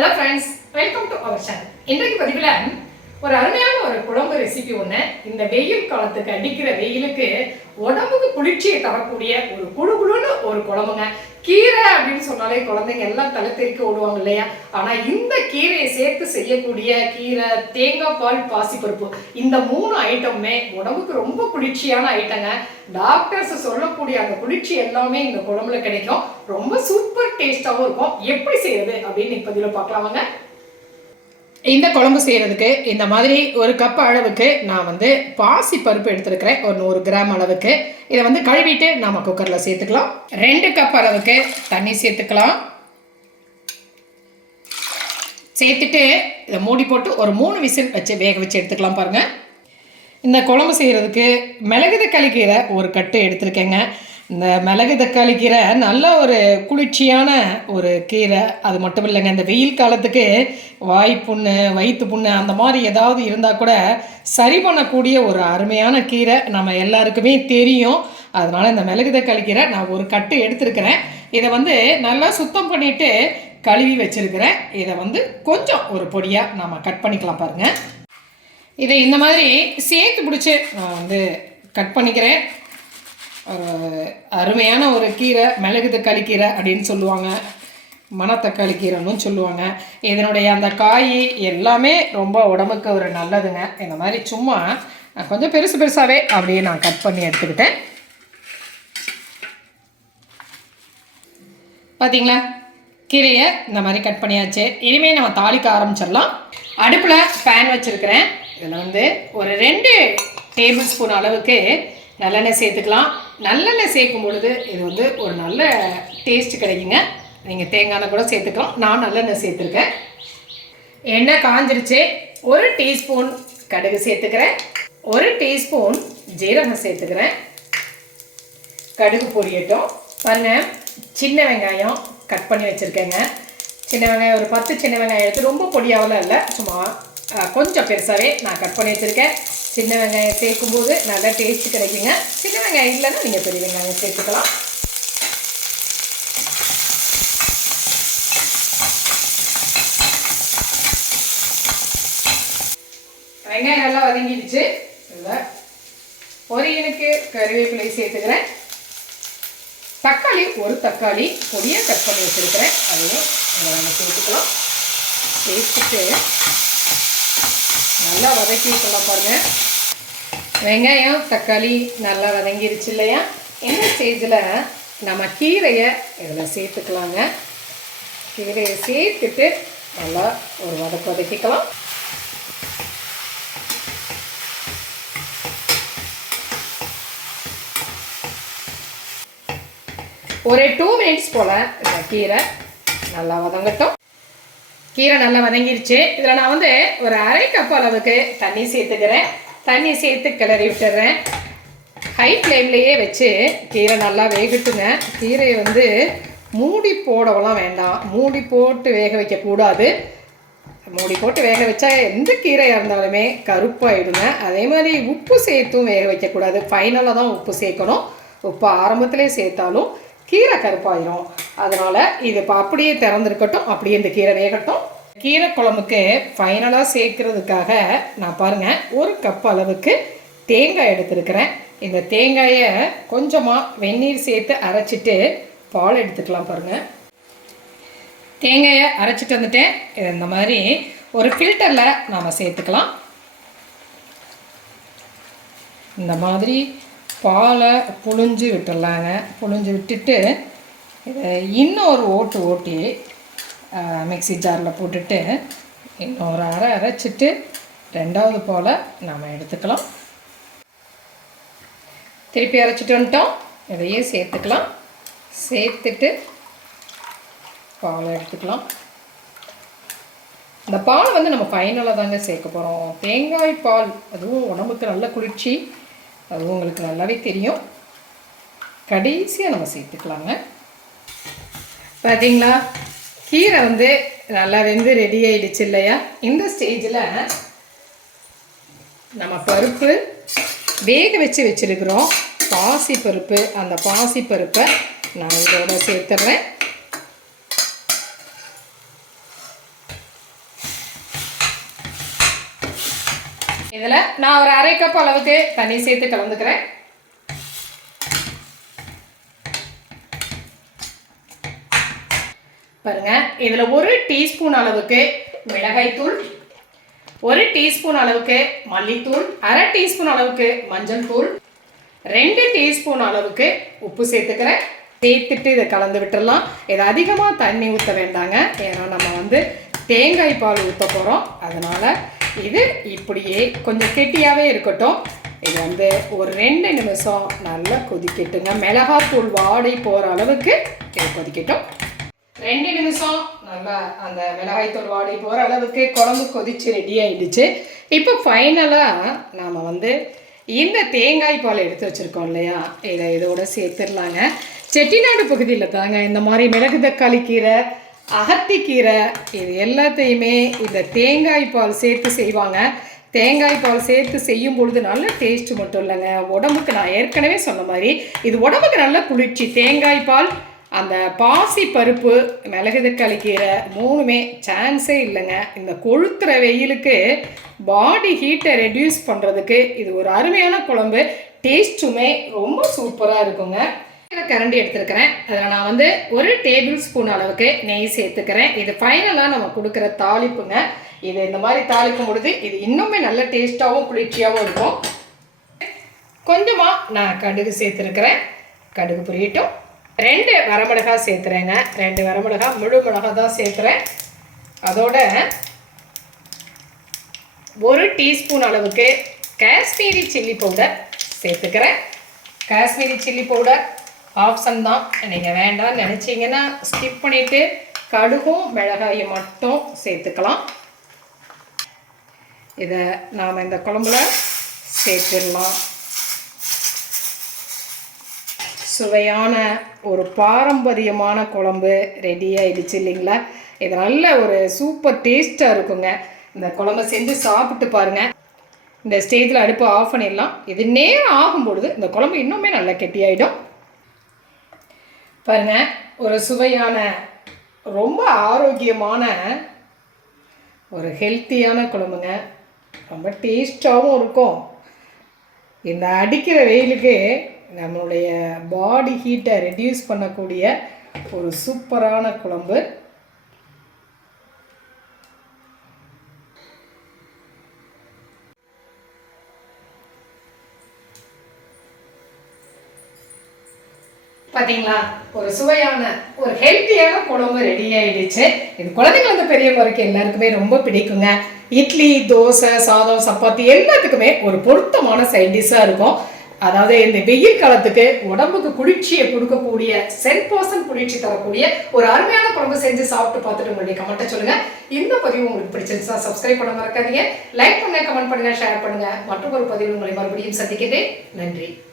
Hello friends, welcome to our channel. இன்றைக்கு பதிவில் ஒரு அருமையான ஒரு குழம்பு ரெசிபி ஒன்று. இந்த வெயில் காலத்துக்கு அடிக்கிற வெயிலுக்கு உடம்புக்கு குளிர்ச்சியை தரக்கூடிய ஒரு குழுகுழுன்னு ஒரு குழம்புங்க. கீரை அப்படின்னு சொன்னாலே குழந்தைங்க எல்லாம் தலைத்தெறிக்க ஓடுவாங்க இல்லையா? ஆனால் இந்த கீரையை சேர்த்து செய்யக்கூடிய கீரை, தேங்காய் பால், பாசிப்பருப்பு, இந்த 3 ஐட்டமுமே உடம்புக்கு ரொம்ப குளிர்ச்சியான ஐட்டங்க. டாக்டர்ஸ் சொல்லக்கூடிய அந்த குளிர்ச்சி எல்லாமே இந்த குழம்புல கிடைக்கும். ரொம்ப சூப்பர் டேஸ்டாகவும் இருக்கும். எப்படி செய்யறது அப்படின்னு இப்போ இதில் பார்க்கலாமாங்க. இந்த குழம்பு செய்கிறதுக்கு இந்த மாதிரி ஒரு கப் அளவுக்கு நான் பாசி பருப்பு எடுத்துருக்கிறேன். ஒரு 100 கிராம் அளவுக்கு. இதை கழுவிட்டு நம்ம குக்கரில் சேர்த்துக்கலாம். 2 கப் அளவுக்கு தண்ணி சேர்த்துக்கலாம். சேர்த்துட்டு இதை மூடி போட்டு ஒரு 3 விசில் வச்சு வேக வச்சு எடுத்துக்கலாம். பாருங்கள், இந்த குழம்பு செய்கிறதுக்கு மிளகு தக்காளி கீரை ஒரு கட்டு எடுத்துருக்கேங்க. இந்த மிளகு தக்காளி கீரை நல்ல ஒரு குளிர்ச்சியான ஒரு கீரை. அது மட்டும் இல்லைங்க, இந்த வெயில் காலத்துக்கு வாய்ப்புண்ணு, வயிற்று புண்ணு அந்த மாதிரி ஏதாவது இருந்தால் கூட சரி பண்ணக்கூடிய ஒரு அருமையான கீரை. நம்ம எல்லாருக்குமே தெரியும். அதனால் இந்த மிளகு தக்காளி கீரை நான் ஒரு கட்டு எடுத்துருக்கிறேன். இதை நல்லா சுத்தம் பண்ணிவிட்டு கழுவி வச்சுருக்கிறேன். இதை கொஞ்சம் ஒரு பொடியாக நம்ம கட் பண்ணிக்கலாம். பாருங்கள், இதை இந்த மாதிரி சேர்த்து பிடிச்சி நான் கட் பண்ணிக்கிறேன். அருமையான ஒரு கீரை, மிளகு தக்காளி கீரை அப்படின்னு சொல்லுவாங்க, மணத்தக்காளி கீரைன்னு சொல்லுவாங்க. இதனுடைய அந்த காய் எல்லாமே ரொம்ப உடம்புக்கு ஒரு நல்லதுங்க. இந்த மாதிரி சும்மா கொஞ்சம் பெருசு பெருசாகவே அப்படியே நான் கட் பண்ணி எடுத்துக்கிட்டேன். பார்த்தீங்களா, கீரையை இந்த மாதிரி கட் பண்ணியாச்சு. இனிமேல் நம்ம தாளிக்க ஆரம்பிச்சிடலாம். அடுப்பில் பேன் வச்சுருக்கிறேன். இதில் ஒரு 2 டேபிள் ஸ்பூன் அளவுக்கு நல்லெண்ணெய் சேர்த்துக்கலாம். நல்லெண்ணெய் சேர்க்கும் பொழுது இது ஒரு நல்ல டேஸ்ட் கிடைக்குங்க. நீங்கள் தேங்காய் எண்ணெய் கூட சேர்த்துக்கலாம். நான் நல்லெண்ணெய் சேர்த்துருக்கேன். எண்ணெய் காஞ்சிருச்சு. 1 டீஸ்பூன் கடுகு சேர்த்துக்கிறேன். 1 டீஸ்பூன் ஜீரகம் சேர்த்துக்கிறேன். கடுகு பொரியட்டும். பாருங்கள், சின்ன வெங்காயம் கட் பண்ணி வச்சுருக்கேங்க. சின்ன வெங்காயம் ஒரு 10 சின்ன வெங்காயம் எடுத்து ரொம்ப பொடியாவெல்லாம் இல்லை, சும்மா கொஞ்சம் பெருசாகவே நான் கட் பண்ணி வச்சுருக்கேன். சின்ன வெங்காயம் சேர்க்கும்போது நல்லா டேஸ்ட்டு கிடைக்குங்க. சின்ன வெங்காயம் இல்லைன்னா நீங்கள் பெரிய வெங்காயம் சேர்த்துக்கலாம். வெங்காயம் நல்லா வதங்கிடுச்சு. இதில் பொரியலுக்கு கருவேப்பிலை சேர்த்துக்கிறேன். தக்காளி, ஒரு தக்காளி பொடியாக கட் பண்ணி வச்சுருக்கிறேன். அதையும் நம்ம சேர்த்துக்கலாம். சேர்த்துட்டு நல்லா வதக்கி விட்டுலாம். பாருங்கள், வெங்காயம் தக்காளி நல்லா வதங்கிருச்சு இல்லையா? இந்த ஸ்டேஜில் நம்ம கீரையை இதில் சேர்த்துக்கலாங்க. கீரையை சேர்த்துட்டு நல்லா ஒரு வதக்கிக்கலாம். ஒரு 2 மினிட்ஸ் போல் இந்த கீரை நல்லா வதங்கட்டும். கீரை நல்லா வதங்கிருச்சு. இதில் நான் ஒரு 1/2 கப் அளவுக்கு தண்ணி சேர்த்துக்கிறேன். தண்ணி சேர்த்து கிளறி விட்டுறேன். ஹை ஃப்ளேம்லேயே வச்சு கீரை நல்லா வேகட்டுங்க. கீரையை மூடி போடவெல்லாம் வேண்டாம். மூடி போட்டு வேக வைக்கக்கூடாது. மூடி போட்டு வேக வச்சா எந்த கீரையாக இருந்தாலுமே கருப்பாயிடுங்க. அதே மாதிரி உப்பு சேர்த்தும் வேக வைக்கக்கூடாது. ஃபைனலாக தான் உப்பு சேர்க்கணும். உப்பு ஆரம்பத்திலே சேர்த்தாலும் கீரை கருப்பாயிரும். அதனால் இது இப்போ அப்படியே திறந்துருக்கட்டும். அப்படியே இந்த கீரை வேகட்டும். கீரை குழம்புக்கு ஃபைனலாக சேர்க்கறதுக்காக நான் பாருங்கள் 1 கப் அளவுக்கு தேங்காய் எடுத்துருக்கிறேன். இந்த தேங்காயை கொஞ்சமாக வெந்நீர் சேர்த்து அரைச்சிட்டு பால் எடுத்துக்கலாம். பாருங்கள், தேங்காயை அரைச்சிட்டு வந்துட்டேன். இந்த மாதிரி ஒரு ஃபில்டரில் நாம் சேர்த்துக்கலாம். இந்த மாதிரி பாலை புழிஞ்சு விட்டுடலாங்க. புழிஞ்சு விட்டுட்டு இதை இன்னொரு ஓட்டி மிக்ஸி ஜாரில் போட்டுட்டு இன்னொரு அரைச்சிட்டு 2வது போல் நாம் எடுத்துக்கலாம். திருப்பி அரைச்சிட்டு வந்துட்டோம். இதையே சேர்த்துக்கலாம். சேர்த்துட்டு பாலை எடுத்துக்கலாம். இந்த பால் நம்ம ஃபைனலாக தாங்க சேர்க்க போகிறோம். தேங்காய் பால் அதுவும் உடம்புக்கு நல்ல குளிர்ச்சி. அதுவும் உங்களுக்கு நல்லாவே தெரியும். கடைசியாக நம்ம சேர்த்துக்கலாங்க. பார்த்தீங்களா, கீரை நல்லா வெந்து ரெடி ஆகிடுச்சு இல்லையா? இந்த ஸ்டேஜில் நம்ம பருப்பு வேக வச்சுருக்கிறோம். பாசிப்பருப்பு, அந்த பாசிப்பருப்பை நான் இதோட சேர்த்துறேன். இதில் நான் ஒரு 1/2 கப் அளவுக்கு தண்ணி சேர்த்து கலந்துக்கிறேன். பாருங்க, இதில் 1 டீஸ்பூன் அளவுக்கு மிளகாய்த்தூள், 1 டீஸ்பூன் அளவுக்கு மல்லித்தூள், 1/2 டீஸ்பூன் அளவுக்கு மஞ்சள் தூள், 2 டீஸ்பூன் அளவுக்கு உப்பு சேர்த்துக்கிறேன். சேர்த்துட்டு இதை கலந்து விட்டுடலாம். இதை அதிகமாக தண்ணி ஊற்ற வேண்டாங்க, ஏன்னா நம்ம தேங்காய் பால் ஊற்ற போகிறோம். அதனால் இது இப்படியே கொஞ்சம் கெட்டியாகவே இருக்கட்டும். இது ஒரு 2 நிமிஷம் நல்லா கொதிக்கட்டுங்க. மிளகாத்தூள் வாடி போகிற அளவுக்கு இது கொதிக்கட்டும். 2 நிமிஷம் நல்லா அந்த மிளகாய்த்தூள் வாடி போகிற அளவுக்கு குழம்பு கொதிச்சு ரெடி ஆகிடுச்சு. இப்போ ஃபைனலாக நாம் இந்த தேங்காய் பால் எடுத்து வச்சுருக்கோம் இல்லையா, இதை இதோட சேர்த்துடலாங்க. செட்டிநாடு பகுதியில் தாங்க இந்த மாதிரி மிளகு தக்காளி கீரை, அகத்திக்கீரை இது எல்லாத்தையுமே இந்த தேங்காய் பால் சேர்த்து செய்வாங்க. தேங்காய் பால் சேர்த்து செய்யும் பொழுது நல்ல டேஸ்ட்டு மட்டும் இல்லைங்க, உடம்புக்கு நான் ஏற்கனவே சொன்ன மாதிரி இது உடம்புக்கு நல்ல குளிர்ச்சி. தேங்காய் பால், அந்த பாசி பருப்பு, மிளகு தக்காளி கீரை 3மே சான்ஸே இல்லைங்க. இந்த கொளுத்துற வெயிலுக்கு பாடி ஹீட்டை ரெடியூஸ் பண்ணுறதுக்கு இது ஒரு அருமையான குழம்பு. டேஸ்ட்டுமே ரொம்ப சூப்பராக இருக்குங்க. கரண்டி எடுத்துருக்கிறேன். அதில் நான் 1 டேபிள் ஸ்பூன் அளவுக்கு நெய் சேர்த்துக்கிறேன். இது ஃபைனலாக நம்ம கொடுக்குற தாளிப்புங்க. இது இந்த மாதிரி தாளிக்கும் பொழுது இது இன்னுமே நல்ல டேஸ்ட்டாகவும் குளிர்ச்சியாகவும் இருக்கும். கொஞ்சமாக நான் கடுகு சேர்த்துருக்கிறேன். கடுகு பொரியட்டும். 2 வரமிளகாய் சேர்த்துறேங்க. 2 வரமிளகாய், முழு மிளகாய் தான் சேர்த்துறேன். அதோட 1 டீஸ்பூன் அளவுக்கு காஷ்மீரி சில்லி பவுடர் சேர்த்துக்கிறேன். காஷ்மீரி சில்லி பவுடர் ஆப்ஷன் தான், நீங்கள் வேண்டாம்னு நினச்சிங்கன்னா ஸ்கிப் பண்ணிவிட்டு கடுகும் மிளகாயும் மட்டும் சேர்த்துக்கலாம். இதை நாம் இந்த குழம்புல சேர்த்துடலாம். சுவையான ஒரு பாரம்பரியமான குழம்பு ரெடி ஆகிடுச்சு இல்லைங்களா. இது நல்ல ஒரு சூப்பர் டேஸ்ட்டாக இருக்குங்க. இந்த குழம்பை செஞ்சு சாப்பிட்டு பாருங்கள். இந்த ஸ்டேஜில் அடுப்பு ஆஃப் பண்ணிடலாம். இது நேரம் ஆகும்பொழுது இந்த குழம்பு இன்னுமே நல்லா கெட்டியாயிடும். பாருங்கள், ஒரு சுவையான ரொம்ப ஆரோக்கியமான ஒரு ஹெல்த்தியான குழம்புங்க. ரொம்ப டேஸ்ட்டாகவும் இருக்கும். இந்த அடிக்கிற வெயிலுக்கு நம்மளுடைய பாடி ஹீட்டை ரெடியூஸ் பண்ணக்கூடிய ஒரு சூப்பரான குழம்பு. பார்த்தீங்களா, ஒரு சுவையான ஒரு ஹெல்த்தியான குழம்பு ரெடி ஆகிடுச்சு. இது குழந்தைங்களுக்கு பெரியவங்க வரைக்கும் எல்லாருக்குமே ரொம்ப பிடிக்குங்க. இட்லி, தோசை, சாதம், சப்பாத்தி எல்லாத்துக்குமே ஒரு பொருத்தமான சைட் டிஷ்ஷாக இருக்கும். அதாவது இந்த வெயில் காலத்துக்கு உடம்புக்கு குளிர்ச்சியை கொடுக்கக்கூடிய 10% குளிர்ச்சி தரக்கூடிய ஒரு அருமையான குழம்பு செஞ்சு சாப்பிட்டு பார்த்துட்டு உங்களுடைய கமெண்ட்டை சொல்லுங்க. இந்த பதிவு உங்களுக்கு பிடிச்சிருந்துச்சா சப்ஸ்கிரைப் பண்ண மறக்காதீங்க. லைக் பண்ணுங்க, கமெண்ட் பண்ணுங்க, ஷேர் பண்ணுங்க. மற்றொரு பதிவு உங்களை மறுபடியும் சந்திக்கிறேன். நன்றி.